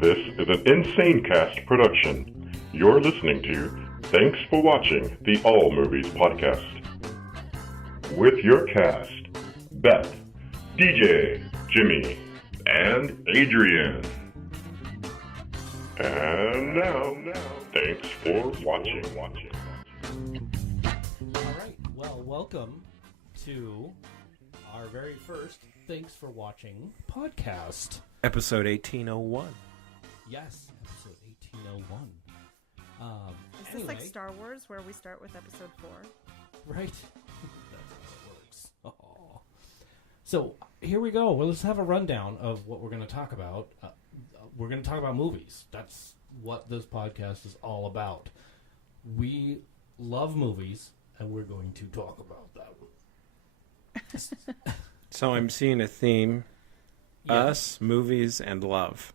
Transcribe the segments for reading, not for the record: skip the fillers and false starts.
This is an Insane Cast production. You're listening to Thanks for Watching the All Movies Podcast. With your cast, Beth, DJ, Jimmy, and Adrian. And now, thanks for watching. Alright, well, welcome to our very first Thanks for Watching podcast. Episode 1801. Yes, episode 1801. Is this like Star Wars, where we start with episode 4? Right? That's how it works. Oh. So, here we go. Well, let's have a rundown of what we're going to talk about. We're going to talk about movies. That's what this podcast is all about. We love movies, and we're going to talk about them. So I'm seeing a theme. Yeah. Us, movies, and love.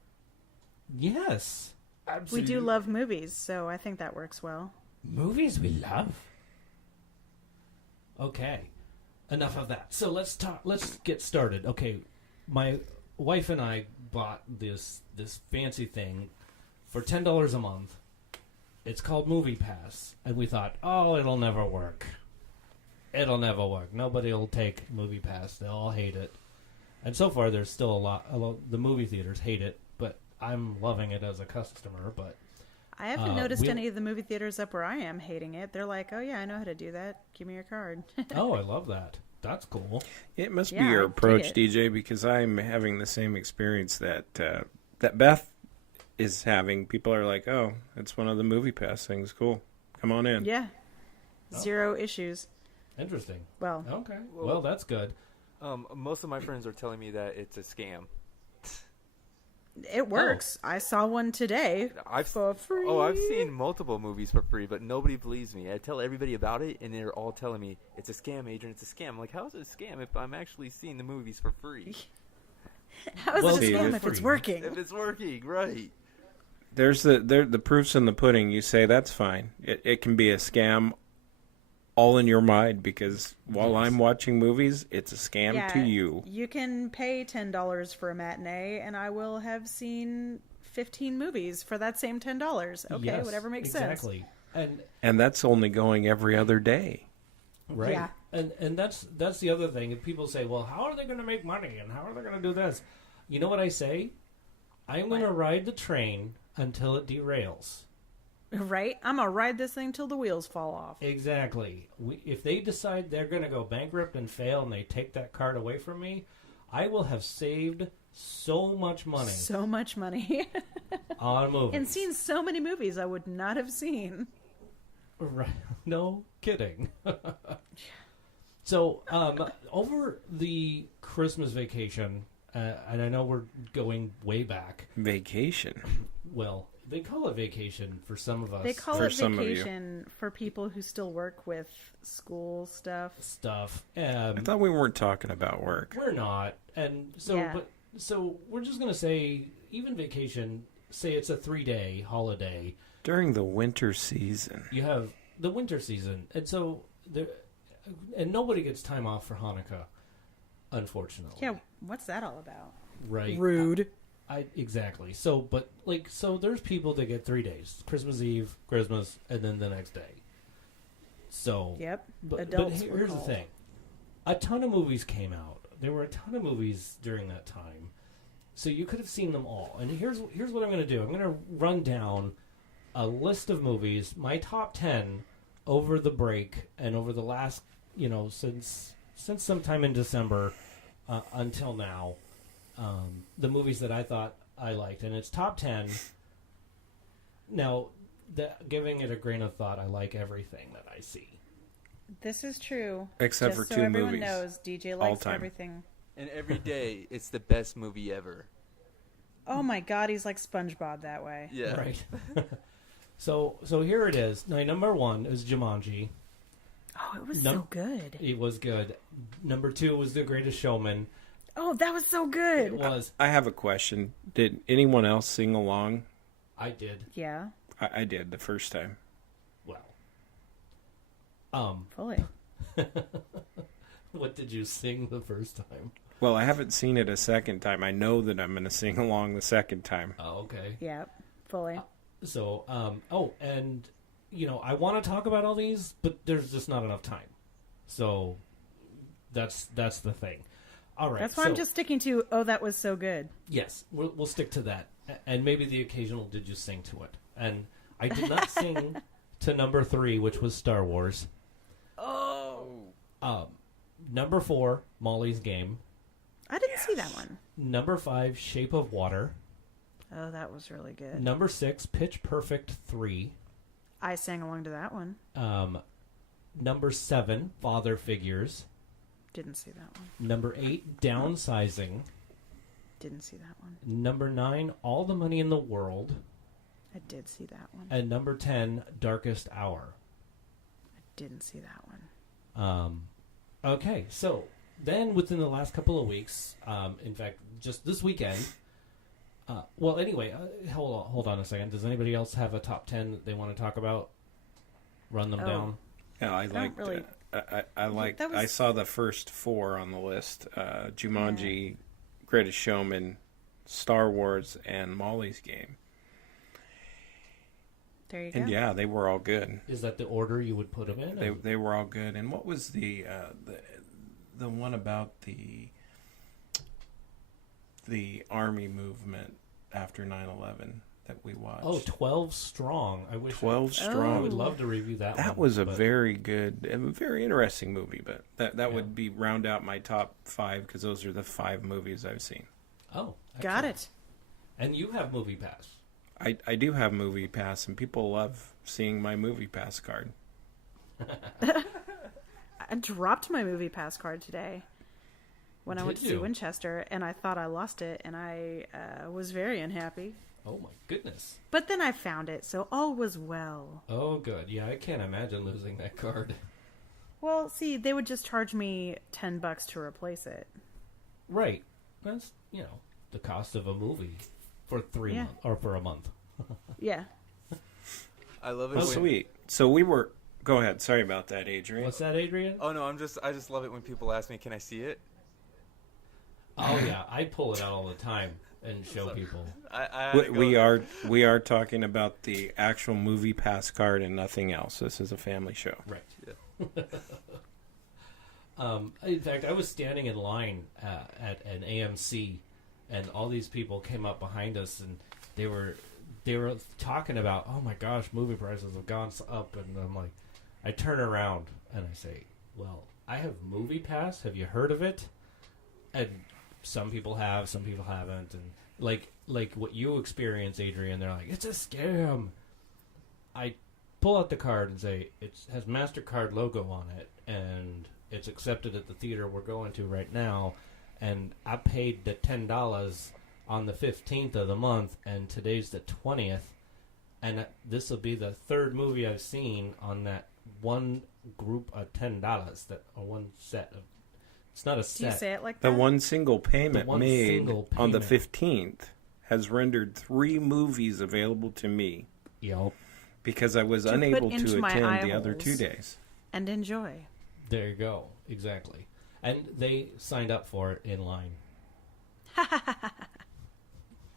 Yes. Absolutely. We do love movies, so I think that works well. Movies we love. Okay. Enough of that. So let's get started. Okay. My wife and I bought this fancy thing for $10 a month. It's called Movie Pass. And we thought, oh, it'll never work. It'll never work. Nobody will take Movie Pass. They'll all hate it. And so far, there's still a lot. The movie theaters hate it, but I'm loving it as a customer. But I haven't noticed any of the movie theaters up where I am hating it. They're like, oh yeah, I know how to do that. Give me your card. Oh, I love that. That's cool. It must be your approach, DJ, because I'm having the same experience that Beth is having. People are like, oh, it's one of the Movie Pass things. Cool. Come on in. Yeah. Zero issues. Interesting. Well. Okay. Well, that's good. Most of my friends are telling me that it's a scam. It works. I saw one today for free. Oh, I've seen multiple movies for free, but nobody believes me. I tell everybody about it, and they're all telling me, it's a scam, Adrian, it's a scam. I'm like, how is it a scam if I'm actually seeing the movies for free? How is it a scam if it's working? If it's working, right. There's the proof's in the pudding. You say that's fine. It can be a scam all in your mind, because while I'm watching movies, it's a scam to you. You can pay $10 for a matinee, and I will have seen 15 movies for that same $10. Okay, yes, whatever makes sense. Exactly. And that's only going every other day. Right. Yeah. And that's the other thing. If people say, well, how are they going to make money, and how are they going to do this? You know what I say? I'm going to ride the train until it derails. Right? I'm going to ride this thing till the wheels fall off. Exactly. If they decide they're going to go bankrupt and fail and they take that card away from me, I will have saved so much money. So much money. On movies. And seen so many movies I would not have seen. Right. No kidding. So, over the Christmas vacation, and I know we're going way back. Vacation? Well, they call it vacation for some of us. They call it vacation for people who still work with school stuff. I thought we weren't talking about work. We're not. And so, so we're just going to say, even vacation, say it's a 3-day holiday. During the winter season. You have the winter season. And so, and nobody gets time off for Hanukkah, unfortunately. Yeah, what's that all about? Right. Rude. Exactly. So, but there's people that get 3 days: Christmas Eve, Christmas, and then the next day. So, yep. But here's the thing: a ton of movies came out. There were a ton of movies during that time, so you could have seen them all. And here's what I'm going to do: I'm going to run down a list of movies, my top 10 over the break and over the last, since sometime in December until now. The movies that I thought I liked, and it's top 10. Now, giving it a grain of thought, I like everything that I see. This is true. Except Just for so two everyone movies. knows, DJ likes time. everything. And every day, it's the best movie ever. Oh my God, he's like SpongeBob that way. Yeah. Right. So here it is. Now, number 1 is Jumanji. Oh, it was so good. It was good. Number 2 was The Greatest Showman. Oh, that was so good. It was. I have a question. Did anyone else sing along? I did. Yeah. I did the first time. Well. Fully. What did you sing the first time? Well, I haven't seen it a second time. I know that I'm going to sing along the second time. Oh, okay. Yep, fully. So, and I want to talk about all these, but there's just not enough time. So, that's the thing. All right. That's why I'm just sticking to. Oh, that was so good. Yes, we'll stick to that, and maybe the occasional "Did you sing to it?" And I did not sing to number 3, which was Star Wars. Oh. Number 4, Molly's Game. I didn't see that one. Number 5, Shape of Water. Oh, that was really good. Number 6, Pitch Perfect 3. I sang along to that one. Number 7, Father Figures. Didn't see that one. Number 8, Downsizing. Didn't see that one. Number 9, All the Money in the World. I did see that one. And number 10, Darkest Hour. I didn't see that one. Okay, so then within the last couple of weeks, in fact, just this weekend. Well, anyway, hold on a second. Does anybody else have a top 10 that they want to talk about? Run them down. Yeah, I liked. Really... I liked. I saw the first 4 on the list: Jumanji, Greatest Showman, Star Wars, and Molly's Game. There you go. And yeah, they were all good. Is that the order you would put them in? They were all good. And what was the one about the army movement after 9/11 that we watched? Oh, 12 Strong. I wish 12 Strong. I would love to review that one. That was a very good and very interesting movie, but that would be round out my top 5 because those are the 5 movies I've seen. Oh, got it. And you have Movie Pass. I do have Movie Pass, and people love seeing my Movie Pass card. I dropped my Movie Pass card today when I went to see you? Winchester, and I thought I lost it, and I was very unhappy. Oh my goodness. But then I found it, so all was well. Oh, good. Yeah, I can't imagine losing that card. Well, see, they would just charge me $10 to replace it. Right. That's, the cost of a movie for 3 months or for a month. Yeah. I love it. Oh, sweet. So we were. Go ahead. Sorry about that, Adrian. What's that, Adrian? Oh no, I just love it when people ask me, "Can I see it?" Oh yeah, I pull it out all the time and show people. We are talking about the actual Movie Pass card and nothing else. This is a family show. Right. Yeah. In fact, I was standing in line at an AMC, and all these people came up behind us, and they were talking about, oh my gosh, movie prices have gone up, and I'm like, I turn around and I say, well, I have Movie Pass. Have you heard of it? And some people have, some people haven't, and like what you experience, Adrian, they're like, it's a scam. I pull out the card and say, it has MasterCard logo on it, and it's accepted at the theater we're going to right now, and I paid the $10 on the 15th of the month, and today's the 20th, and this will be the 3rd movie I've seen on that one group of $10, or one set of. It's not a set. Do you say it like that? The one single payment made on the 15th has rendered 3 movies available to me. Yep. Because I was unable to attend the other 2 days. And enjoy. There you go. Exactly. And they signed up for it in line.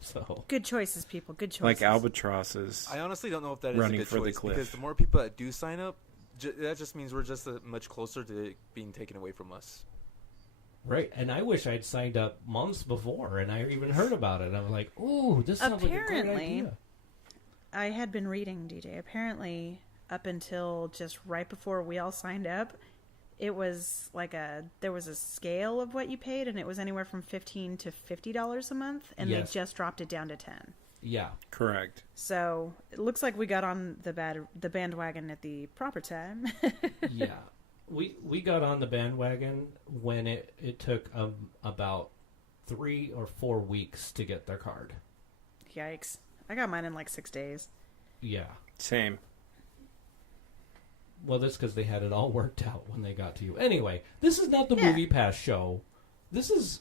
So good choices, people. Good choices. Like albatrosses. I honestly don't know if that is a good for choice the cliff. because the more people that do sign up, that just means we're just much closer to it being taken away from us. Right, and I wish I'd signed up months before, and I even heard about it. I was like, "Ooh, this sounds like a great idea." I had been reading, DJ. Apparently, up until just right before we all signed up, it was like there was a scale of what you paid, and it was anywhere from $15 to $50 a month, and they just dropped it down to 10. Yeah, correct. So it looks like we got on the bandwagon at the proper time. Yeah. We got on the bandwagon when it took about 3 or 4 weeks to get their card. Yikes. I got mine in like 6 days. Yeah. Same. Well, that's because they had it all worked out when they got to you. Anyway, this is not the Movie Pass show. This is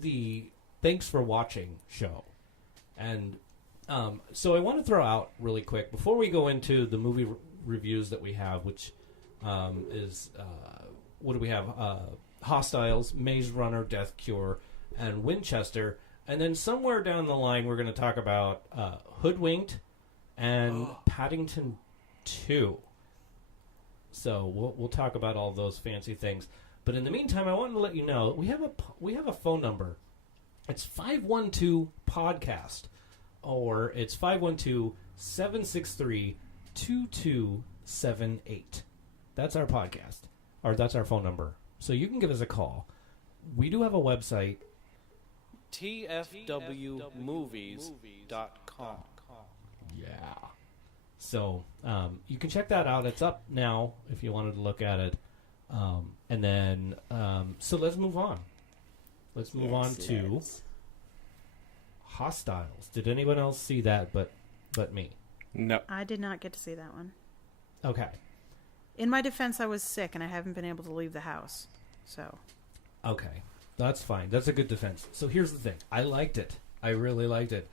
the Thanks for Watching show. And so I want to throw out really quick, before we go into the movie reviews that we have, which... is what do we have? Hostiles, Maze Runner, Death Cure, and Winchester. And then somewhere down the line, we're going to talk about Hoodwinked and Paddington 2. So we'll talk about all those fancy things. But in the meantime, I wanted to let you know we have a phone number. It's 512-podcast, or it's 512-763-2278. That's our podcast, or that's our phone number. So you can give us a call. We do have a website, tfwmovies.com. Yeah. So you can check that out. It's up now if you wanted to look at it. And then, so let's move on. Let's move on to Hostiles. Did anyone else see that but me? No. I did not get to see that one. Okay. In my defense, I was sick and I haven't been able to leave the house. So. Okay. That's fine. That's a good defense. So here's the thing. I liked it. I really liked it.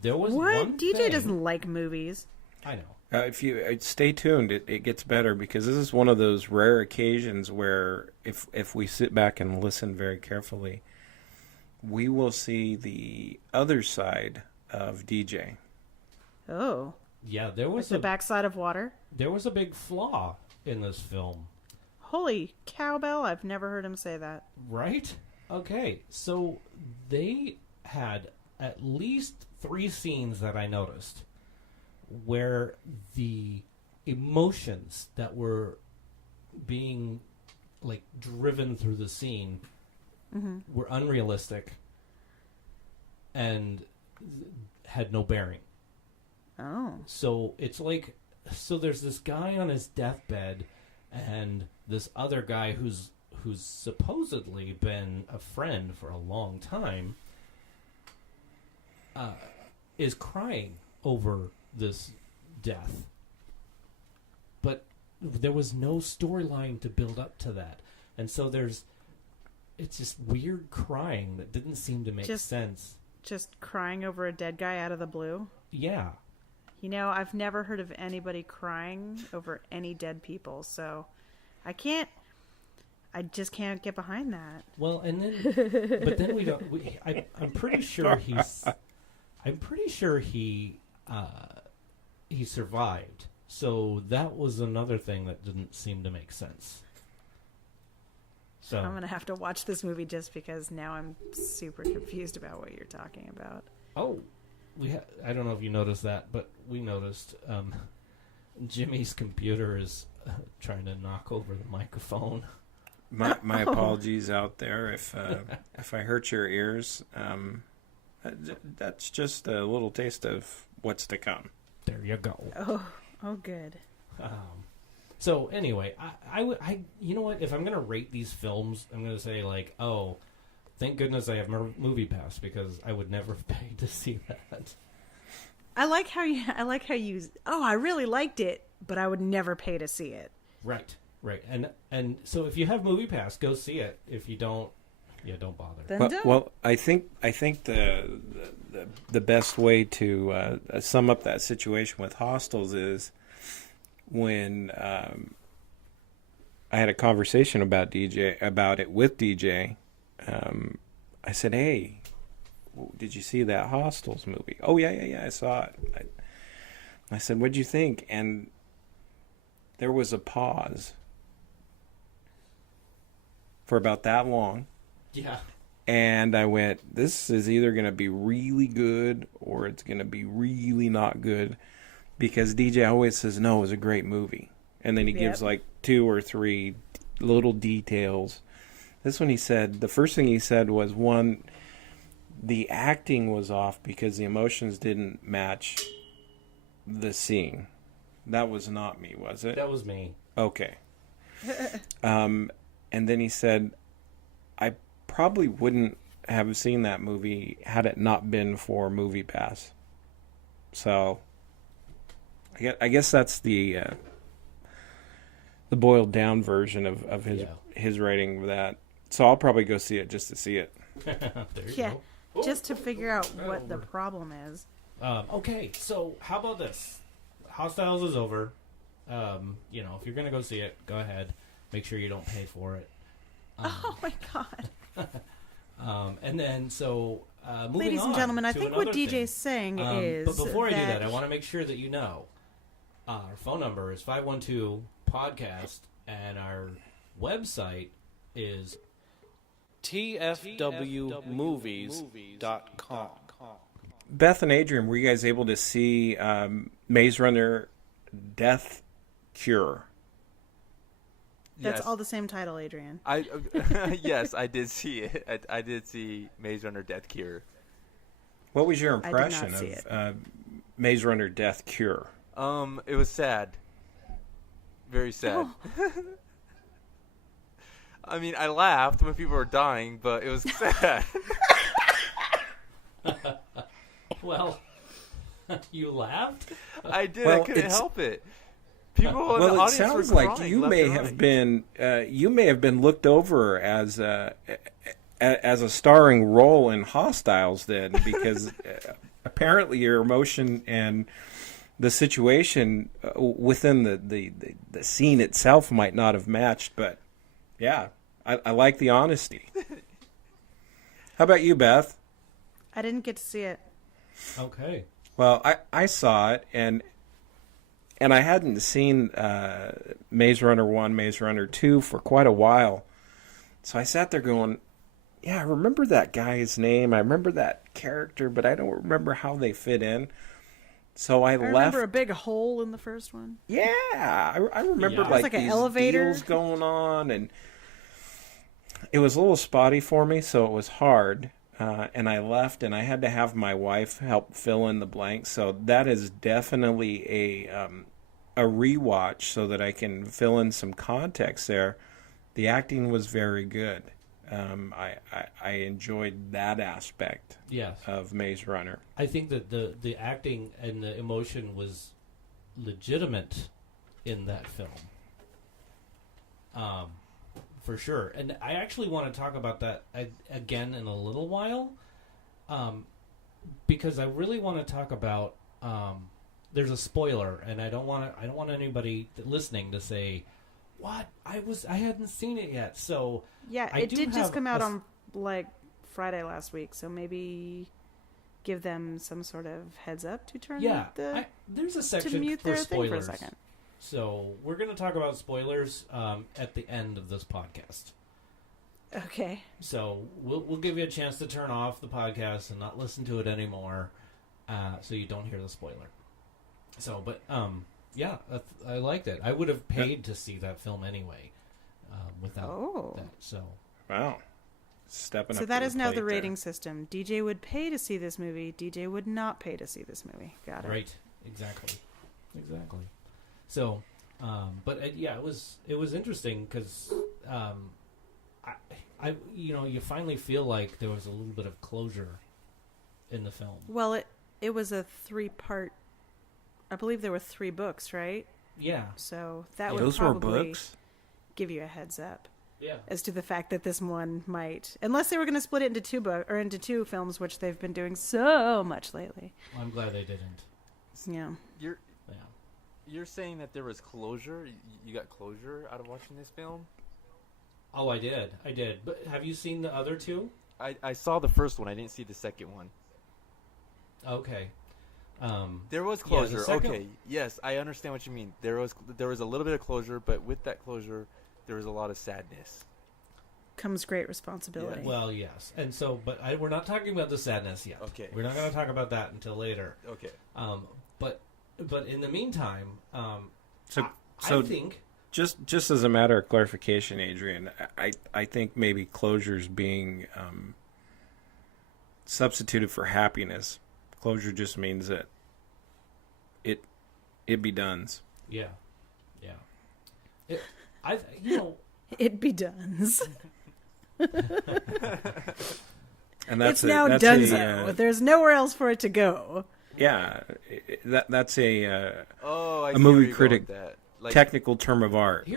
There was one DJ thing... doesn't like movies. I know. If you stay tuned, it gets better, because this is one of those rare occasions where if we sit back and listen very carefully, we will see the other side of DJ. Oh. Yeah, there was the backside of water? There was a big flaw in this film. Holy cowbell, I've never heard him say that. Right? Okay, so they had at least 3 scenes that I noticed where the emotions that were being like driven through the scene were unrealistic and had no bearing. Oh. So it's like, so there's this guy on his deathbed and this other guy who's supposedly been a friend for a long time is crying over this death, but there was no storyline to build up to that, and so it's just weird crying that didn't seem to make sense. Just crying over a dead guy out of the blue? Yeah. You know, I've never heard of anybody crying over any dead people, so I just can't get behind that. Well, and then, but then I'm pretty sure he survived. So that was another thing that didn't seem to make sense. So I'm going to have to watch this movie just because now I'm super confused about what you're talking about. Oh, I don't know if you noticed that, but we noticed Jimmy's computer is trying to knock over the microphone. My apologies out there if I hurt your ears. That's just a little taste of what's to come. There you go. Oh, good. So anyway, I you know what? If I'm gonna rate these films, I'm gonna say like, oh, thank goodness I have Movie Pass, because I would never have paid to see that. I like how you. Oh, I really liked it, but I would never pay to see it. Right. And so if you have Movie Pass, go see it. If you don't, don't bother. Then don't. Well, I think the best way to sum up that situation with Hostels is when I had a conversation about it with DJ. I said, "Hey, did you see that Hostels movie?" "Oh yeah, I saw it." I said, "What'd you think?" And there was a pause for about that long. Yeah. And I went, this is either going to be really good or it's going to be really not good, because DJ always says, no, it was a great movie. And then he gives like 2 or 3 little details. This one the first thing he said was, one, the acting was off because the emotions didn't match the scene. That was not me, was it? That was me. Okay. And then he said, I probably wouldn't have seen that movie had it not been for Movie Pass. So, I guess that's the boiled down version of his rating of that. So I'll probably go see it just to see it. There you go. Just to figure out what the problem is. Okay, so how about this? Hostiles is over. If you're going to go see it, go ahead. Make sure you don't pay for it. Oh my God. And then, so, moving Ladies and on gentlemen, I to think what another DJ's thing. saying is But before I do that, I want to make sure that you know our phone number is 512-PODCAST, and our website is tfwmovies.com. Beth and Adrian, were you guys able to see Maze Runner Death Cure? That's Yes. all the same title, Adrian. Yes, I did see it. I did see Maze Runner Death Cure. What was your I did impression not see it. of Maze Runner Death Cure? It was sad. Very sad. Oh. I mean, I laughed when people were dying, but it was sad. well, you laughed? I did. Well, I couldn't it's- help it. People in the Well, it audience sounds were like crying you left may and have right. been looked over as a starring role in Hostiles then, because apparently your emotion and the situation within the scene itself might not have matched. But yeah, I like the honesty. How about you, Beth? I didn't get to see it. Okay. Well, I saw it, and I hadn't seen Maze Runner 1, Maze Runner 2 for quite a while. So I sat there going, yeah, I remember that guy's name. I remember that character, but I don't remember how they fit in. So I left. Remember a big hole in the first one? Yeah, I remember Yeah. like, like an these elevator. deals going on, and it was a little spotty for me, so it was hard. And I left, and I had to have my wife help fill in the blanks. So that is definitely a rewatch, so that I can fill in some context there. The acting was very good. I enjoyed that aspect Yes. of Maze Runner. I think that the acting and the emotion was legitimate in that film. For sure. And I actually want to talk about that again in a little while, because I really want to talk about. There's a spoiler, and I don't want anybody listening to say, "What? I hadn't seen it yet." So Yeah, I it do did just have come out a- on like Friday last week, so maybe give them some sort of heads up to turn there's a to section mute for their thing for a spoilers. second. So we're going to talk about spoilers at the end of this podcast. Okay. So we'll give you a chance to turn off the podcast and not listen to it anymore, so you don't hear the spoiler. So, but yeah, I liked it. I would have paid to see that film anyway, without that. So Wow, stepping up. So that to is the now plate the there. rating system. DJ would pay to see this movie. DJ would not pay to see this movie. Got it. right, exactly. So, but yeah, it was interesting because I you finally feel like there was a little bit of closure in the film. Well, it was a 3-part. I believe there were 3 books, right? Yeah, So that would Those were probably books. give you a heads up yeah. as to the fact that this one might, unless they were going to split it into 2 films, which they've been doing so much lately. I'm glad they didn't. Yeah. Yeah. You're saying that there was closure? You got closure out of watching this film? Oh, I did. But have you seen the other 2? I saw the first one. I didn't see the second one. Okay. There was Yeah, the closure. second- Okay, yes, I understand what you mean. There was a little bit of closure, but with that closure, there was a lot of sadness. Comes great responsibility. Well, yes. And so, but we're not talking about the sadness yet. Okay. We're not going to talk about that until later. Okay. But in the meantime, So I think just as a matter of clarification, Adrian, I think maybe closure's being substituted for happiness. Closure just means that it be done's. yeah. It be done's. And that's It's now that's donezo. There's nowhere else for it to go. That's a Oh, I A see movie where you're going critic with that. Like, technical term of art.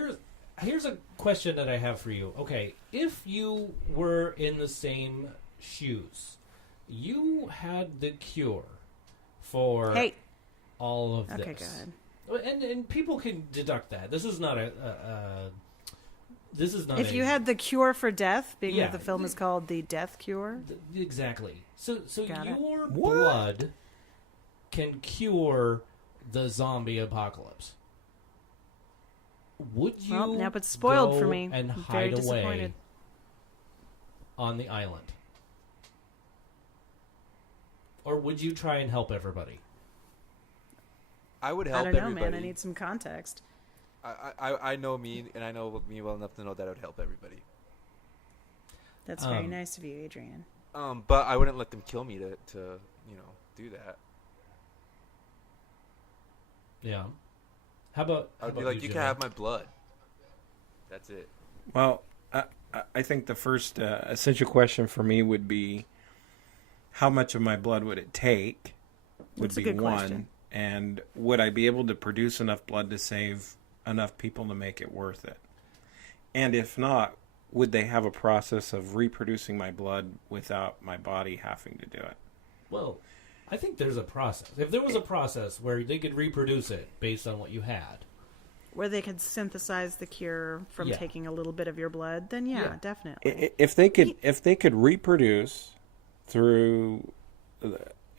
Here's a question that I have for you. Okay, if you were in the same shoes, you had the cure for Hey. all of Okay, this. go ahead. And people can deduct that. This is not this is not. If you had the cure for death, being Yeah. that the film is called The Death Cure. Exactly. So Got it. your What? blood can cure the zombie apocalypse. Would you? Well, now it's spoiled go for me. and I'm very hide away disappointed. on the island, or would you try and help everybody? I would I help don't know, everybody. man. I need some context. I know me, and I know me well enough to know that I would help everybody. That's very nice of you, Adrian. But I wouldn't let them kill me to do that. Yeah. How about? I would how be about like, you can Jimmy? have my blood. That's it. Well, I think the first essential question for me would be, how much of my blood would it take? Would That's a be good one. question. And would I be able to produce enough blood to save enough people to make it worth it? And if not, would they have a process of reproducing my blood without my body having to do it? Well, I think there's a process. If there was a process where they could reproduce it based on what you had, Where they could synthesize the cure from Yeah. taking a little bit of your blood, then yeah. Definitely. If they could reproduce through,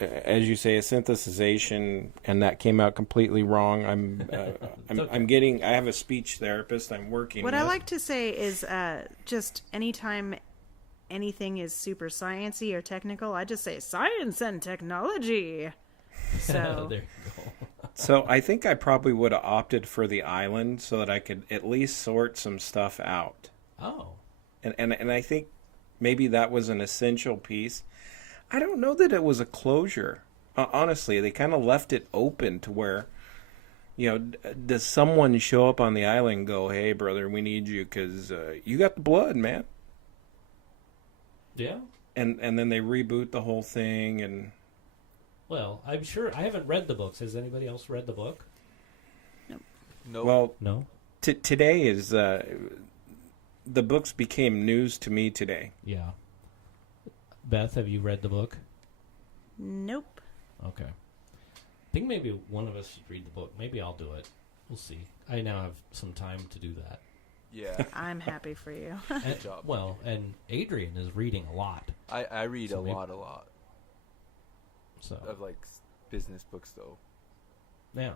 as you say, a synthesization, and that came out completely wrong, I have a speech therapist I'm working What with. I like to say is just anytime anything is super sciencey or technical, I just say science and technology. So there you go. So I think I probably would have opted for the island so that I could at least sort some stuff out. Oh, And I think maybe that was an essential piece. I don't know that it was a closure. Honestly, they kind of left it open to where, does someone show up on the island and go, hey, brother, we need you because you got the blood, man. yeah. And then they reboot the whole thing. And Well, I'm sure I haven't read the books. Has anybody else read the book? No. well, No. today is the books became news to me today. Yeah. Beth, have you read the book? nope. Okay. I think maybe one of us should read the book. Maybe I'll do it. We'll see. I now have some time to do that. Yeah. I'm happy for you. And, job. well, and Adrian is reading a lot. I read So a maybe- lot So, of business books though. yeah.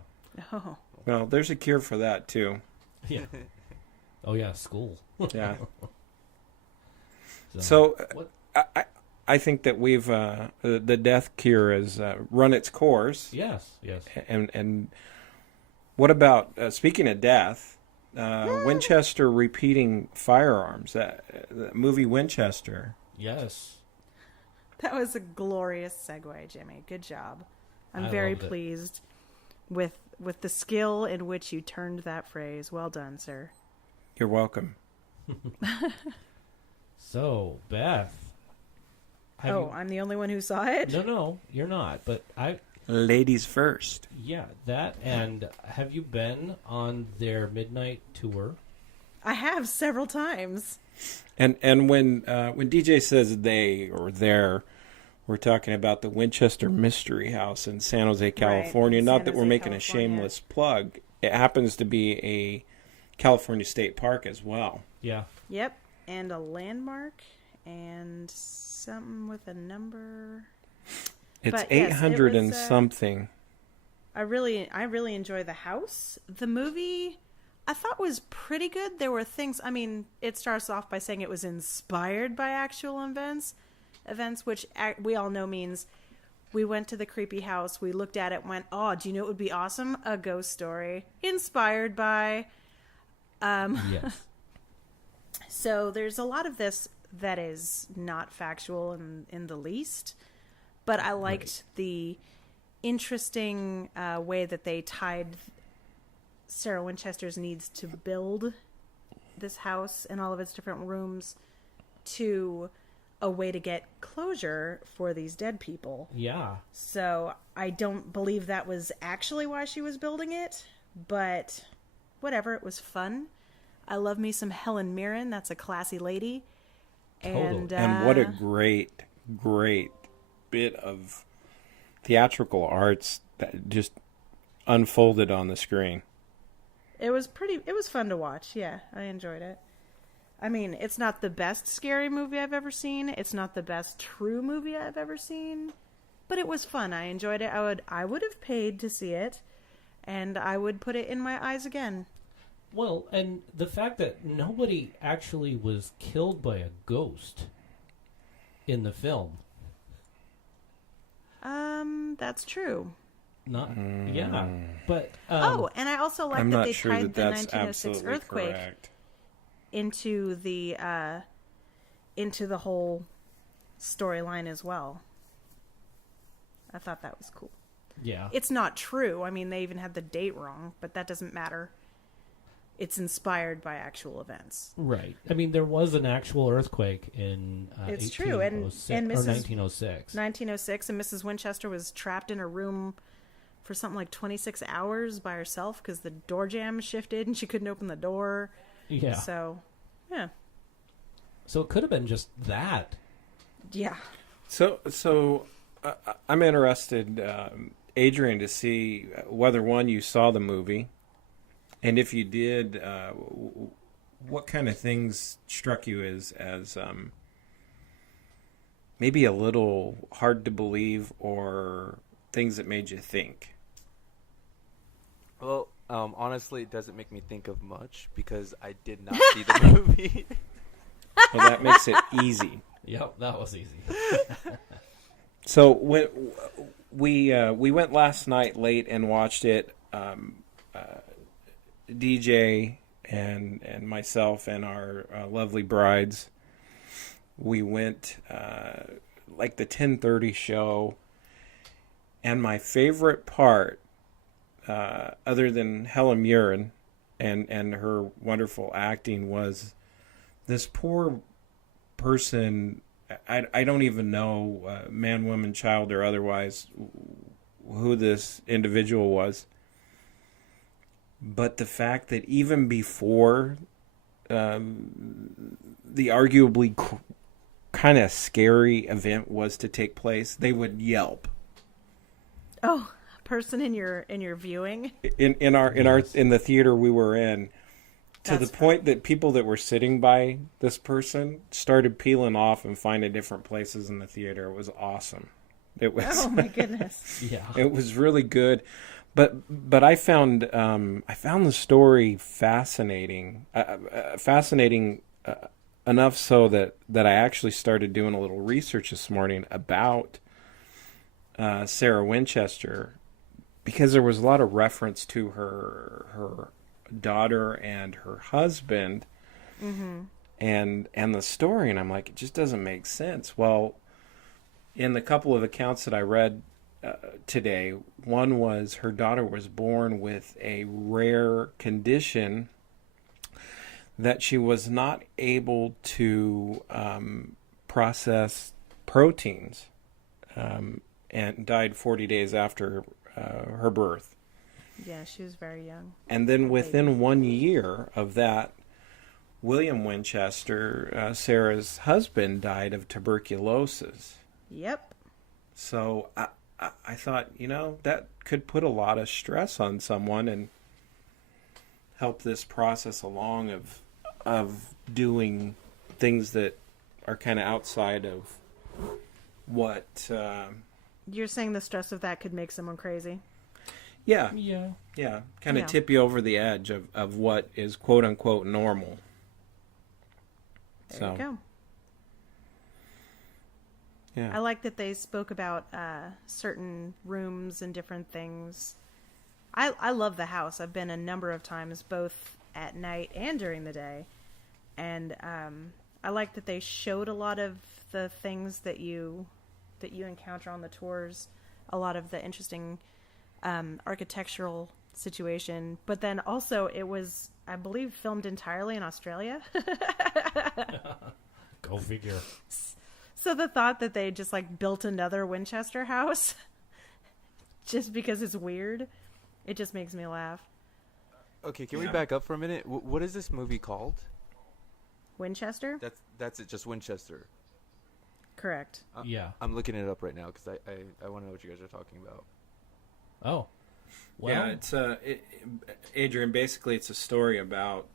Oh, Well, there's a cure for that, too. Yeah. Oh, yeah, school. Yeah. So, So what? I think that we've the death cure has run its course. Yes, yes. And what about speaking of death? Winchester repeating firearms. That movie Winchester. Yes. that was a glorious segue, Jimmy. Good job. I'm I very loved it. pleased with the skill in which you turned that phrase. Well done, sir. You're welcome. So, Beth. have you- I'm the only one who saw it? No, you're not. But Ladies first. yeah, that. And have you been on their midnight tour? I have several times. And when DJ says they or their, we're talking about the Winchester Mystery House in San Jose, California. in Not San that we're Jose, making a California. shameless plug. It happens to be a California State Park as well. Yeah. Yep, and a landmark and something with a number. It's But yes, it 800 was, and something. I really enjoy the house. The movie I thought was pretty good. There were things, I mean, it starts off by saying it was inspired by actual events, which we all know means we went to the creepy house, we looked at it, went, "Oh, do you know what would be awesome? A ghost story inspired by." Yes. So there's a lot of this that is not factual in the least, but I liked the interesting way that they tied Sarah Winchester's needs to build this house and all of its different rooms to a way to get closure for these dead people. Yeah. So I don't believe that was actually why she was building it, but whatever, it was fun. I love me some Helen Mirren. That's a classy lady. Totally. And what a great bit of theatrical arts that just unfolded on the screen. it was fun to watch. Yeah, I enjoyed it. I mean, it's not the best scary movie I've ever seen. It's not the best true movie I've ever seen. But it was fun. I enjoyed it. I would have paid to see it. And I would put it in my eyes again. Well, and the fact that nobody actually was killed by a ghost in the film. That's true. Not, yeah. But, and I also like I'm that not they sure tied that the that's 1906 absolutely earthquake correct. into the whole storyline as well. I thought that was cool. yeah. It's not true. I mean, they even had the date wrong, but that doesn't matter. It's inspired by actual events. Right. I mean, there was an actual earthquake in It's true, and 1906. 1906, and Mrs. Winchester was trapped in her room for something like 26 hours by herself because the door jamb shifted and she couldn't open the door. Yeah. So, yeah. So it could have been just that. Yeah. So I'm interested, Adrian, to see whether, one, you saw the movie, and if you did, what kind of things struck you as maybe a little hard to believe, or things that made you think? Well, honestly, it doesn't make me think of much because I did not see the movie. Well, that makes it easy. Yep, that was easy. So when we went last night late and watched it, DJ and myself and our lovely brides, we went like the 10:30 show, and my favorite part, other than Helen Mirren and her wonderful acting, was this poor person. I don't even know, man, woman, child, or otherwise, who this individual was. But the fact that even before the arguably kind of scary event was to take place, they would yelp. Oh, a person in your viewing? In the theater we were in. To the point that people that were sitting by this person started peeling off and finding different places in the theater. It was awesome. It was. Oh my goodness! Yeah. It was really good, but I found the story fascinating, enough so that I actually started doing a little research this morning about Sarah Winchester, because there was a lot of reference to her daughter and her husband, and the story, and I'm like, it just doesn't make sense. Well, in the couple of accounts that I read today, one was her daughter was born with a rare condition that she was not able to process proteins, and died 40 days after her birth. Yeah, she was very young. And then within 1 year of that, William Winchester, Sarah's husband, died of tuberculosis. Yep. So I thought, that could put a lot of stress on someone and help this process along of doing things that are kind of outside of what... You're saying the stress of that could make someone crazy? Yeah. Kind of Yeah. tip you over the edge of what is quote unquote normal. There you go. Yeah. I like that they spoke about certain rooms and different things. I love the house. I've been a number of times, both at night and during the day. And I like that they showed a lot of the things that you encounter on the tours, a lot of the interesting architectural situation. But then also it was, I believe, filmed entirely in Australia. Go figure. So the thought that they just built another Winchester house just because it's weird, it just makes me laugh. Okay, can we back up for a minute? What is this movie called? Winchester? That's it, just Winchester. Correct. Yeah. I'm looking it up right now because I want to know what you guys are talking about. Oh. Well, Yeah, it's Adrian. Basically, it's a story about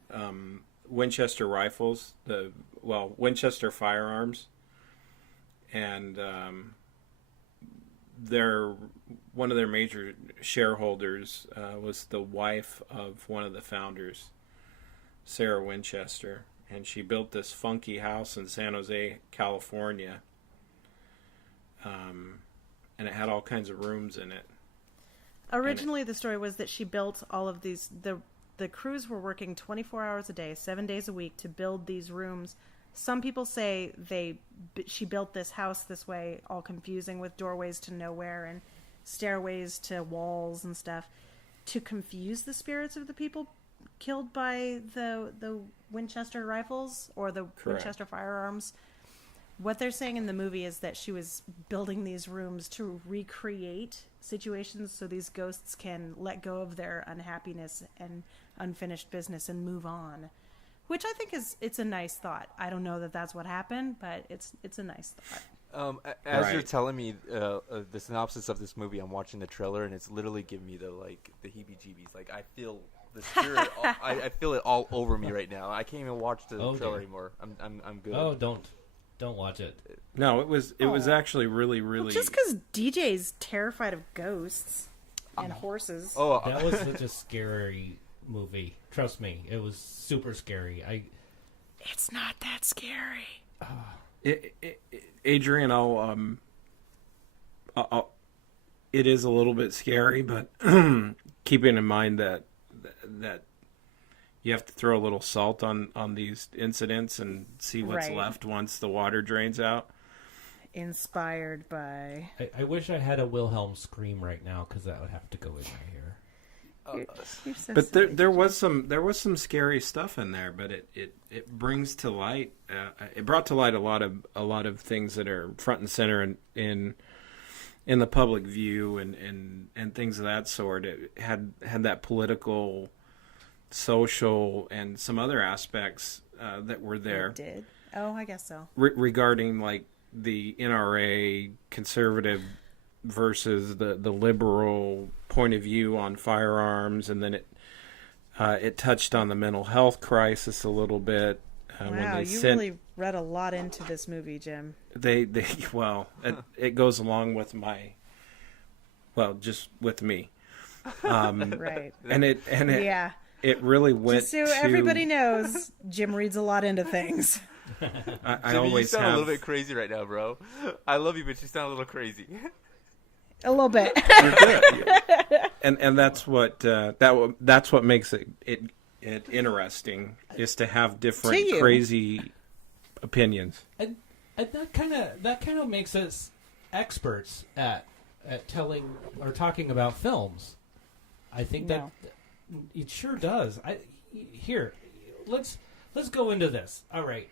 Winchester rifles, Winchester firearms, and one of their major shareholders was the wife of one of the founders, Sarah Winchester, and she built this funky house in San Jose, California, and it had all kinds of rooms in it. Originally, the story was that she built all of these. The crews were working 24 hours a day, 7 days a week to build these rooms. Some people say she built this house this way, all confusing, with doorways to nowhere and stairways to walls and stuff, to confuse the spirits of the people killed by the Winchester rifles or the Correct. Winchester firearms. What they're saying in the movie is that she was building these rooms to recreate situations so these ghosts can let go of their unhappiness and unfinished business and move on, which I think it's a nice thought. I don't know that that's what happened, but it's a nice thought. As you're telling me the synopsis of this movie, I'm watching the trailer and it's literally giving me the heebie-jeebies. Like I feel the spirit. I feel it all over me right now. I can't even watch the trailer anymore. I'm good. Oh, don't watch it. No, it was actually really, really. Well, just because DJ's terrified of ghosts and horses. Oh, That was such a scary movie. Trust me, it was super scary. It's not that scary. Adrian, I'll it is a little bit scary, but keeping in mind that you have to throw a little salt on these incidents and see what's Right. left once the water drains out. Inspired by. I wish I had a Wilhelm scream right now because that would have to go in my hair. You're so But silly. there was some scary stuff in there, but it brings to light it brought to light a lot of things that are front and center in the public view and things of that sort. It had that political, social, and some other aspects that were there. It did. Oh, I guess so. Regarding like the NRA conservative versus the liberal point of view on firearms, and then it touched on the mental health crisis a little bit. Wow, you really read a lot into this movie, Jim. It goes along with just with me, Right. and it Yeah. it really went. Just so to, everybody knows, Jim reads a lot into things. I Jimmy, always you sound have. a little bit crazy right now, bro. I love you, but you sound a little crazy. A little bit. You're good. and that's what that's what makes it interesting, is to have different To you. crazy opinions. And that kind of makes us experts at telling or talking about films. I think No. that it sure does. Here, let's go into this. All right.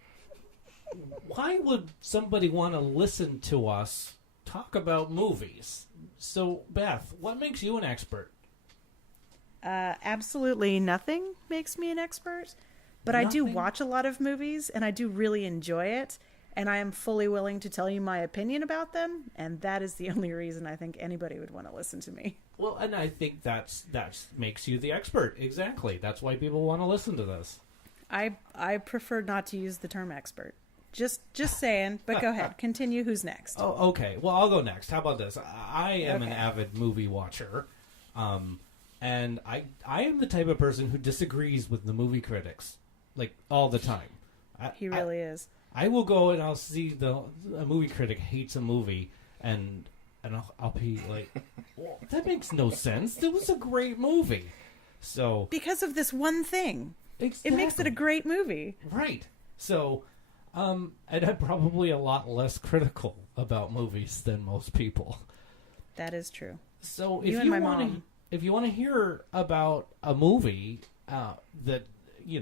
Why would somebody want to listen to us talk about movies? So, Beth, what makes you an expert? Absolutely nothing makes me an expert, but I do Nothing? watch a lot of movies, and I do really enjoy it, and I am fully willing to tell you my opinion about them, and that is the only reason I think anybody would want to listen to me. Well, and I think that makes you the expert. Exactly. That's why people want to listen to this. I prefer not to use the term expert. Just saying, but go ahead. Continue. Who's next? Oh, okay. Well, I'll go next. How about this? I am an Okay. avid movie watcher, and I am the type of person who disagrees with the movie critics, like, all the time. He really is. I will go and I'll see a movie critic hates a movie, and I'll be like, well, that makes no sense. It was a great movie. So Because of this one thing. exactly. It makes it a great movie. Right. So, and I'm probably a lot less critical about movies than most people. That is true. So You if and you my want to, mom. if you want to hear about a movie that you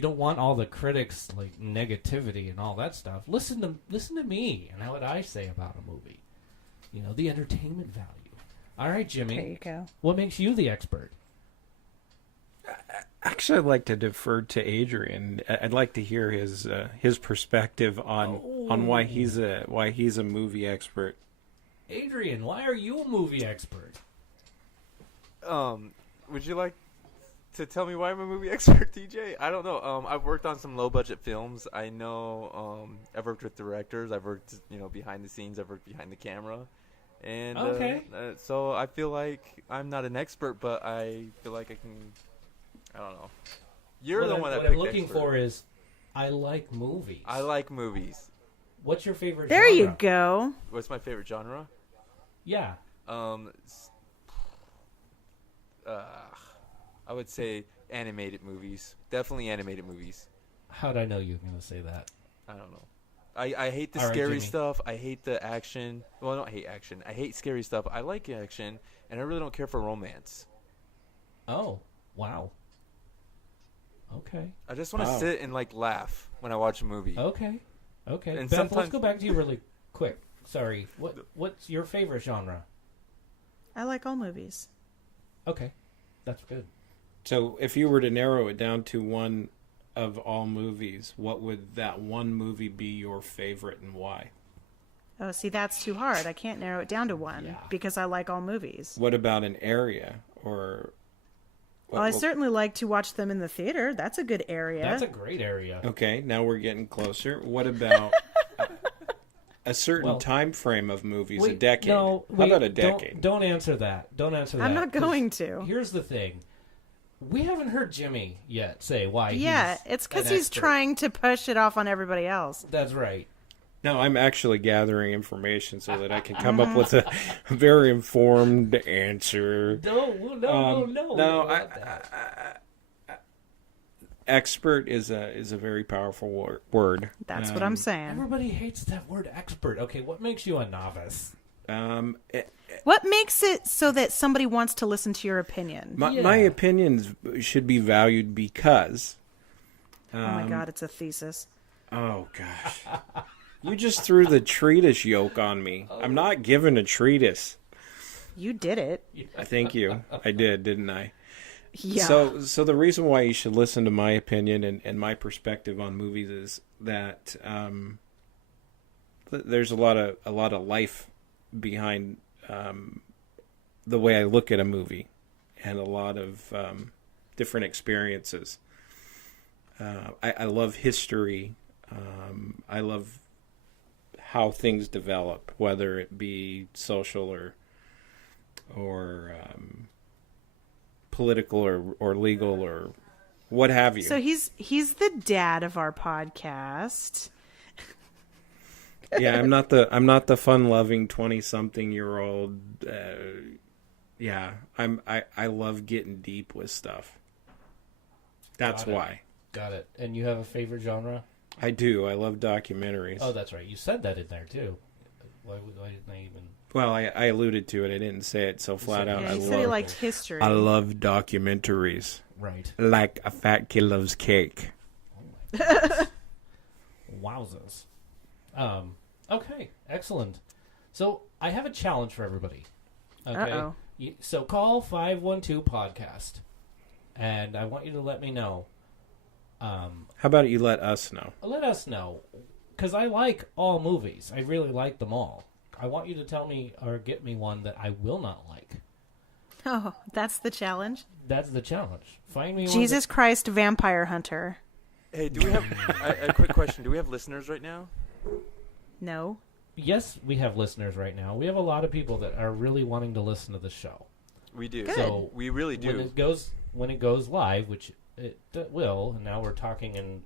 don't want all the critics like negativity and all that stuff, listen to me and what I say about a movie. The entertainment value. All right, Jimmy. There you go. What makes you the expert? Actually, I'd like to defer to Adrian. I'd like to hear his perspective on why he's a movie expert. Adrian, why are you a movie expert? Would you like to tell me why I'm a movie expert, DJ? I don't know. I've worked on some low budget films. I know. I've worked with directors. I've worked, behind the scenes. I've worked behind the camera. And so I feel like I'm not an expert, but I feel like I can. I don't know. You're the one that what picked I'm looking expert. for is I like movies. I like movies. What's your favorite There genre? you go. What's my favorite genre? Yeah. I would say animated movies. Definitely animated movies. How'd I know you were going to say that? I don't know. I hate the All right, scary Jimmy. stuff. I hate the action. Well, I don't hate action. I hate scary stuff. I like action, and I really don't care for romance. Oh, wow. Okay. I just want to sit and laugh when I watch a movie. Okay. And Beth, sometimes- let's go back to you really quick. Sorry. What's your favorite genre? I like all movies. Okay. That's good. So if you were to narrow it down to one of all movies, what would that one movie be your favorite and why? Oh, see, that's too hard. I can't narrow it down to one Yeah. because I like all movies. What about an area or? Well, I certainly like to watch them in the theater. That's a good area. That's a great area. Okay, now we're getting closer. What about a certain time frame of movies? A decade? No, How about a decade? Don't answer that. Don't answer that. I'm not 'cause going to. Here's the thing. We haven't heard Jimmy yet say why Yeah, it's because he's trying to push it off on everybody else. That's right. No, I'm actually gathering information so that I can come up with a very informed answer. No. Expert is a very powerful word. That's what I'm saying. Everybody hates that word expert. Okay, what makes you a novice? What makes it so that somebody wants to listen to your opinion? My opinions should be valued because. Oh my God, it's a thesis. Oh gosh, you just threw the treatise yoke on me. I'm not given a treatise. You did it. Thank you. I did, didn't I? Yeah. So the reason why you should listen to my opinion and my perspective on movies is that there's a lot of life behind the way I look at a movie, and a lot of different experiences. I love history. I love how things develop, whether it be social or political or legal or what have you. So he's the dad of our podcast. Yeah, I'm not the fun-loving 20-something-year-old. Yeah, I love getting deep with stuff. That's why. Got it. And you have a favorite genre? I do. I love documentaries. Oh, that's right. You said that in there too. Why didn't I even? Well, I alluded to it. I didn't say it so flat out. Yeah, he said he liked history. I love documentaries. Right. Like a fat kid loves cake. Oh my goodness. Wowzers. Okay, excellent. So I have a challenge for everybody. Okay. Uh-oh. So call 512 podcast, and I want you to let me know. How about you let us know? Let us know, because I like all movies. I really like them all. I want you to tell me or get me one that I will not like. Oh, that's the challenge. That's the challenge. Find me Jesus Christ, Vampire Hunter. Hey, do we have a quick question? Do we have listeners right now? No. Yes, we have listeners right now. We have a lot of people that are really wanting to listen to the show. We do. Good. So we really do. When it goes live, which it will, and now we're talking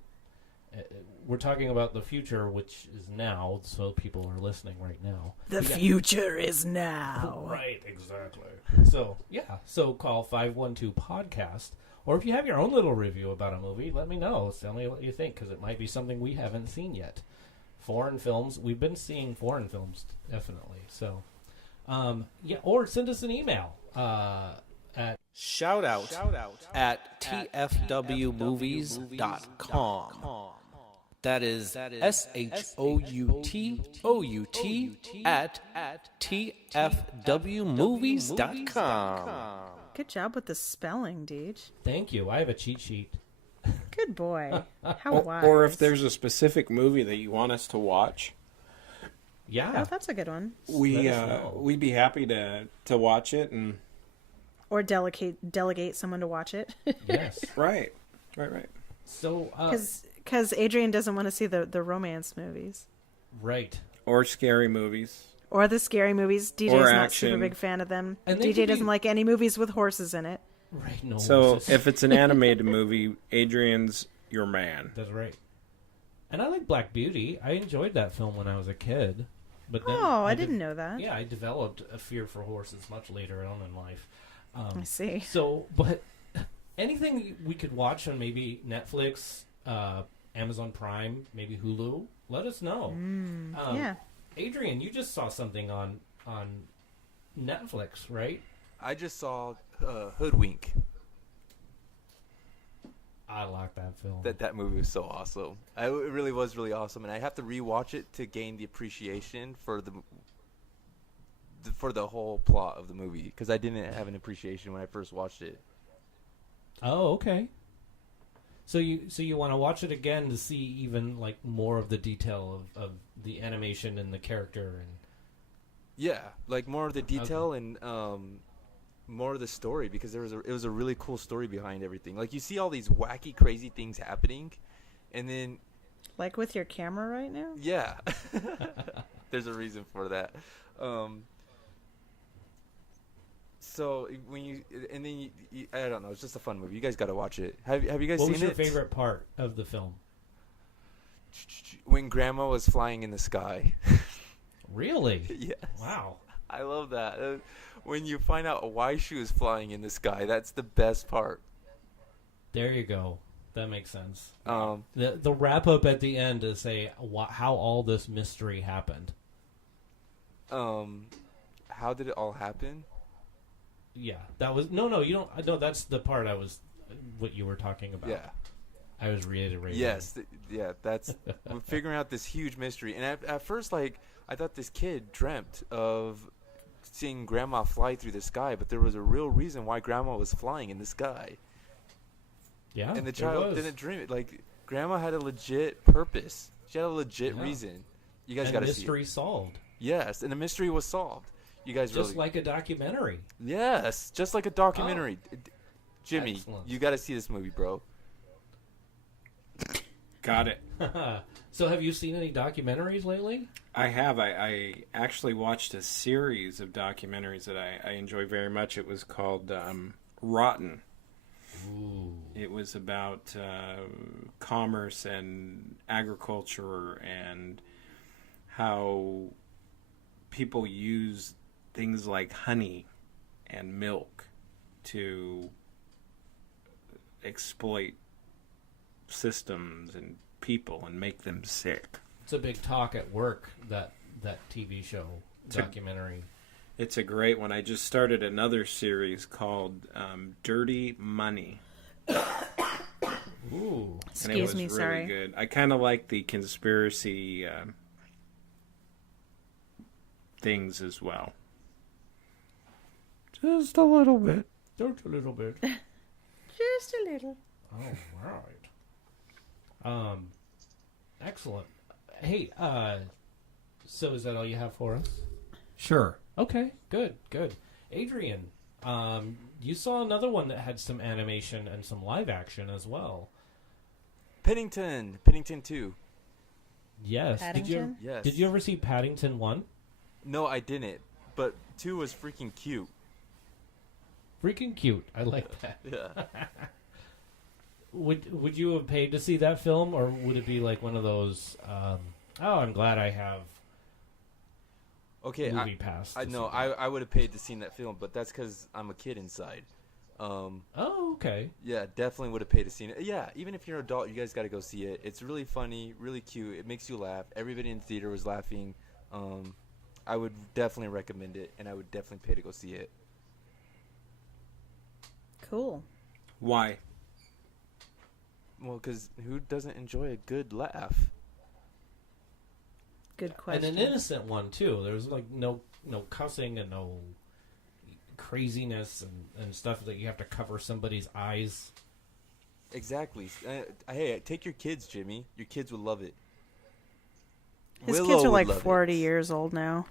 about the future, which is now, so people are listening right now. The future is now. Right, exactly. So, yeah. So call 512 podcast, or if you have your own little review about a movie, let me know. Tell me what you think, because it might be something we haven't seen yet. Foreign films, we've been seeing foreign films, definitely. So, yeah, or send us an email at Shout out at tfwmovies.com. That is SHOUTOUT at tfwmovies.com. Good job with the spelling, Deej. thank you. I have a cheat sheet. Good boy. How wise. Or if there's a specific movie that you want us to watch, Yeah. Oh, that's a good one. Let us know. we'd be happy to watch it, and Or delegate someone to watch it. Yes. Right. So, because Adrian doesn't want to see the romance movies. right. Or scary movies. Or the scary movies. DJ's Or not action. super big fan of them. And they DJ could doesn't be- like any movies with horses in it. Right, no. So horses. if it's an animated movie, Adrian's your man. That's right. And I like Black Beauty. I enjoyed that film when I was a kid. But then Oh, I didn't know that. Yeah, I developed a fear for horses much later on in life. I see. So, but anything we could watch on maybe Netflix, Amazon Prime, maybe Hulu, let us know. Yeah. Adrian, you just saw something on Netflix, right? I just saw Hoodwink. I like that film. That movie was so awesome. It really was really awesome, and I have to rewatch it to gain the appreciation for the whole plot of the movie, because I didn't have an appreciation when I first watched it. Oh, okay. So you want to watch it again to see even like more of the detail of the animation and the character and Yeah, like more of the detail and more of the story, because it was a really cool story behind everything. Like, you see all these wacky, crazy things happening, and then Like with your camera right now? yeah, there's a reason for that. So when you I don't know, it's just a fun movie. You guys got to watch it. Have you guys what seen was your it? favorite part of the film? When Grandma was flying in the sky. Really? Yes. Wow. I love that. When you find out why she was flying in the sky, that's the best part. There you go. That makes sense. Um, The wrap up at the end to say how all this mystery happened. how did it all happen? Yeah, that was no. You don't. No, that's the part I was. What you were talking about. Yeah. I was reiterating. Yes. That's we're figuring out this huge mystery. And at first, like, I thought this kid dreamt of seeing Grandma fly through the sky, but there was a real reason why Grandma was flying in the sky. Yeah. And the there child was. didn't dream it. Like, Grandma had a legit purpose. She had a legit reason. You guys got to see it. mystery solved. Yes, and the mystery was solved. You guys Just really... like a documentary. Yes, just like a documentary. Jimmy, Excellent. you got to see this movie, bro. Got it. So, have you seen any documentaries lately? I have. I actually watched a series of documentaries that I enjoy very much. It was called Rotten. Ooh. It was about commerce and agriculture and how people use things like honey and milk to exploit systems and people and make them sick. It's a big talk at work, that TV show, documentary. It's a great one. I just started another series called Dirty Money. Ooh. And it was Excuse me, really sorry. good. I kind of like the conspiracy things as well. Just a little bit. Just a little bit. Just a little. All right. Excellent. Hey, so is that all you have for us? Sure. Okay, good. Adrian, you saw another one that had some animation and some live action as well. Pennington 2. Yes. Paddington? Yes. Did you ever see Paddington 1? No, I didn't. But 2 was freaking cute. Freaking cute. I like that. Yeah. Would you have paid to see that film, or would it be like one of those? I'm glad I have Okay, movie pass. I to know. see that. I would have paid to see that film, but that's because I'm a kid inside. Oh, okay. Yeah, definitely would have paid to see it. Yeah, even if you're an adult, you guys got to go see it. It's really funny, really cute. It makes you laugh. Everybody in the theater was laughing. I would definitely recommend it, and I would definitely pay to go see it. Cool. Why? Well, because who doesn't enjoy a good laugh? Good question. And an innocent one too. There was like no cussing and no craziness and stuff that you have to cover somebody's eyes. Exactly. Hey, take your kids, Jimmy. Your kids would love it. His Willow kids are would like love 40 it. years old now.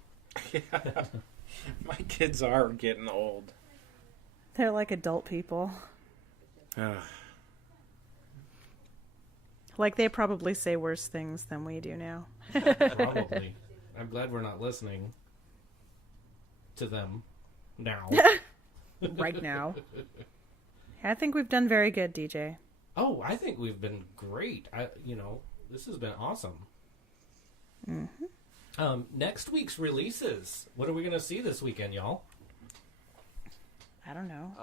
My kids are getting old. They're like adult people. Like they probably say worse things than we do now. Probably. I'm glad we're not listening to them now. Right now. I think we've done very good, DJ. Oh, I think we've been great. This has been awesome. Mm-hmm. Next week's releases. What are we going to see this weekend, y'all? I don't know.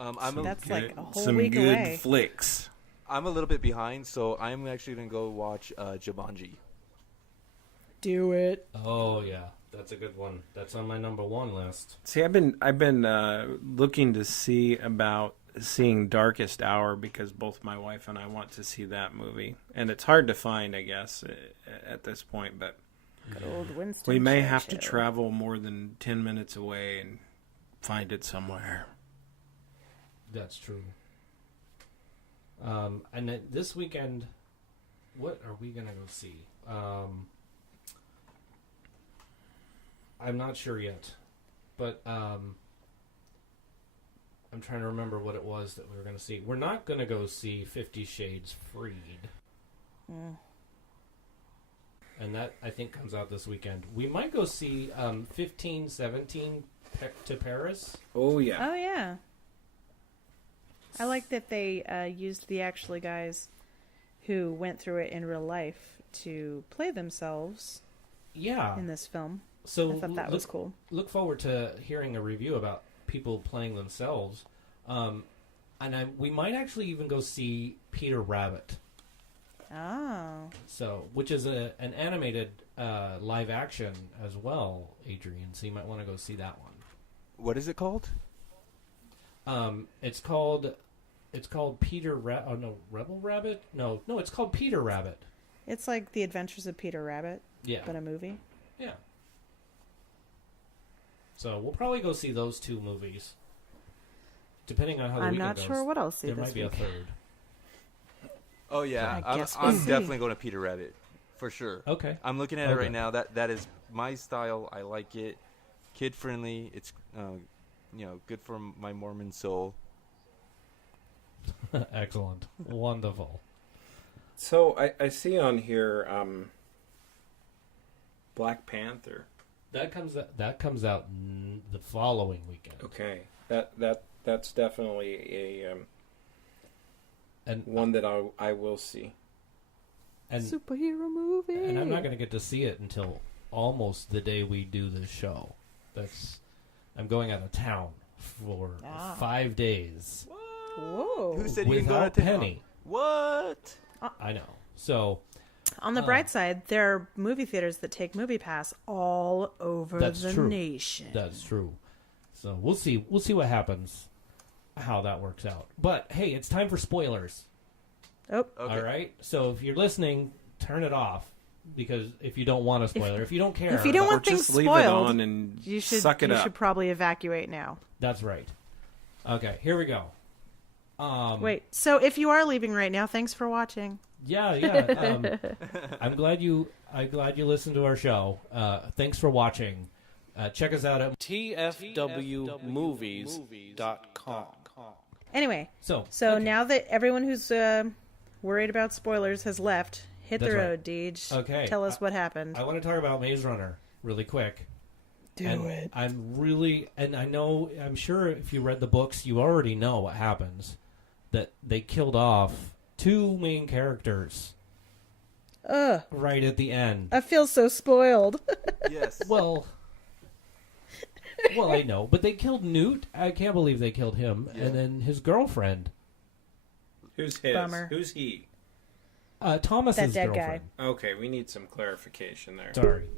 That's like a whole some week good away. flicks. I'm a little bit behind, so I'm actually going to go watch Jumanji. Do it. Oh, yeah. That's a good one. That's on my number 1 list. See, I've been looking to see about seeing Darkest Hour because both my wife and I want to see that movie, and it's hard to find, I guess, at this point. But good old Winston we may Churchill. have to travel more than 10 minutes away and find it somewhere. That's true. And then this weekend, what are we going to go see? I'm not sure yet, but I'm trying to remember what it was that we were going to see. We're not going to go see 50 Shades Freed. And that, I think, comes out this weekend. We might go see 1517 to Paris. Oh, yeah. Oh, yeah. I like that they used the actually guys who went through it in real life to play themselves in this film. So I thought that was cool. Look forward to hearing a review about people playing themselves. And we might actually even go see Peter Rabbit. Oh. So, which is an animated live action as well, Adrian. So you might want to go see that one. What is it called? It's called Peter Rebel Rabbit? No, it's called Peter Rabbit. It's like The Adventures of Peter Rabbit. Yeah. But a movie. Yeah. So we'll probably go see those 2 movies. Depending on how the I'm weekend not goes. sure what I'll see There this might be week. a third. Oh, yeah. I guess we'll I'm see. definitely going to Peter Rabbit. For sure. Okay. I'm looking at it Okay. right now. That is my style. I like it. Kid friendly. It's good for my Mormon soul. Excellent. Wonderful. So I see on here Black Panther. That comes out the following weekend. Okay. That's definitely a And one that I will see. and Superhero movie. and I'm not going to get to see it until almost the day we do this show. I'm going out of town for 5 days. Whoa. Who said you can go Without to Penny. What? I know. So On the bright side, there are movie theaters that take Movie Pass all over That's the true. nation. that's true. So we'll see what happens, how that works out. But hey, it's time for spoilers. Oh, Okay. All right. So if you're listening, turn it off because if you don't want a spoiler, if you don't care, if you don't Or want things just leave it spoiled, on and you should suck it you up. should probably evacuate now. that's right. Okay, here we go. Wait, so if you are leaving right now, thanks for watching. Yeah. I'm glad you listened to our show. Thanks for watching. Check us out at tfwmovies.com. Anyway, so now that everyone who's worried about spoilers has left, hit the That's right. road, Deej. Okay. Tell us what happened. I want to talk about Maze Runner really quick. Do and it. I'm sure if you read the books, you already know what happens. That they killed off 2 main characters Ugh, right at the end. I feel so spoiled. Yes. Well, I know, but they killed Newt. I can't believe they killed him, Yeah. and then his girlfriend, Who's his? Bummer. Who's he? Thomas's That dead guy. girlfriend. Okay, we need some clarification there. Sorry.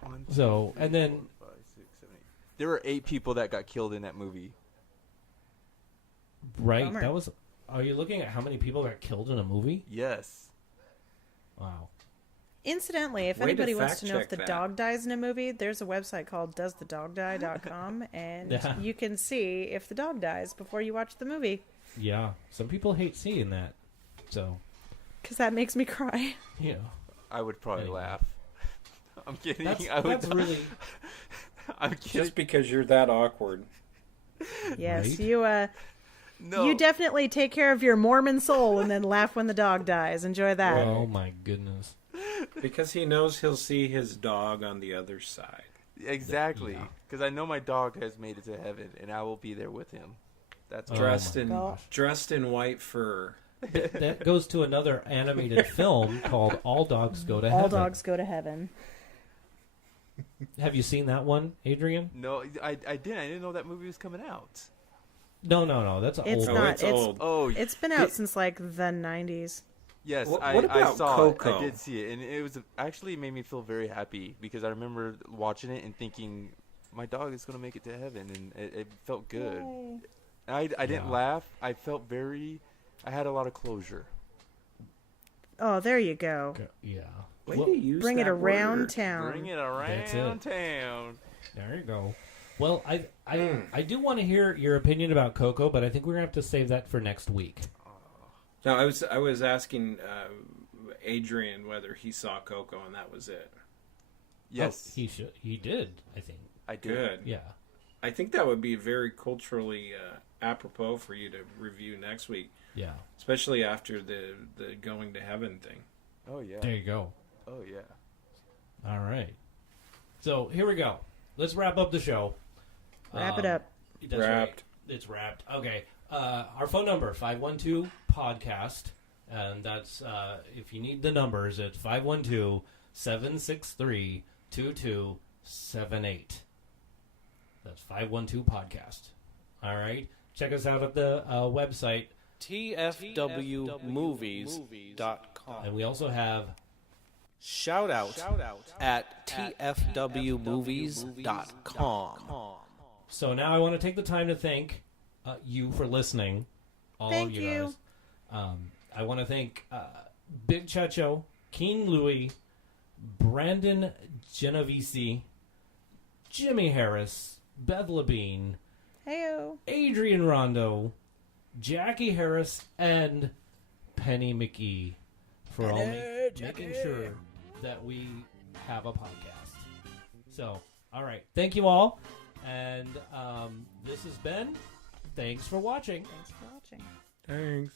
1, So, 2, 3, and then 4, 5, 6, 7, 8. There were 8 people that got killed in that movie. right, Bummer. that was. Are you looking at how many people got killed in a movie? Yes. Wow. Incidentally, if Way to anybody wants to know if fact the check dog dies in a movie, there's a website called doesthedogdie.com, and Yeah. you can see if the dog dies before you watch the movie, Yeah, some people hate seeing that. So, because that makes me cry. yeah. I would probably Anyway. laugh. I'm kidding. That's I would really. I'm kidding. Just because you're that awkward. Yes, Right? you No. You definitely take care of your Mormon soul and then laugh when the dog dies. Enjoy that. Oh my goodness. Because he knows he'll see his dog on the other side. Exactly. Because I know my dog has made it to heaven, and I will be there with him. That's Dressed gosh. dressed in white fur. That goes to another animated film called All Dogs Go to Heaven. All dogs go to heaven. Have you seen that one, Adrian? No, I didn't. I didn't know that movie was coming out. No. That's It's old. not. It's old. Oh, It's been out since like the 90s. yes. What I about saw Coco? it. I did see it, and it was actually made me feel very happy because I remember watching it and thinking, my dog is going to make it to heaven, and it felt good. Yay. I didn't laugh. I felt I had a lot of closure. Oh, there you go. Yeah. Way Well, to use Bring it that around word. town. Bring it That's around it. town. there you go. Well, I do want to hear your opinion about Coco, but I think we're gonna have to save that for next week. No, I was asking Adrian whether he saw Coco, and that was it. Yes, Oh, he did. I think. I did. Good. Yeah. I think that would be very culturally apropos for you to review next week, Yeah. especially after the going to heaven thing. Oh yeah. There you go. Oh yeah. All right. So here we go. Let's wrap up the show. Wrap it up. That's Wrapped. right. It's wrapped. Okay. Our phone number, 512-PODCAST. And that's, if you need the numbers, it's 512-763-2278. That's 512-PODCAST. All right. Check us out at the website. TFWmovies.com. And we also have Shout out at TFWmovies.com. So now I want to take the time to thank you for listening, all Thank of you you. guys. I want to thank Big Checho, Keen Louie, Brandon Genovese, Jimmy Harris, Beth Labine, Heyo. Adrian Rondo, Jackie Harris, and Penny McGee for all making sure that we have a podcast. So, all right. Thank you all. And this has been Thanks for watching. Thanks for watching. Thanks.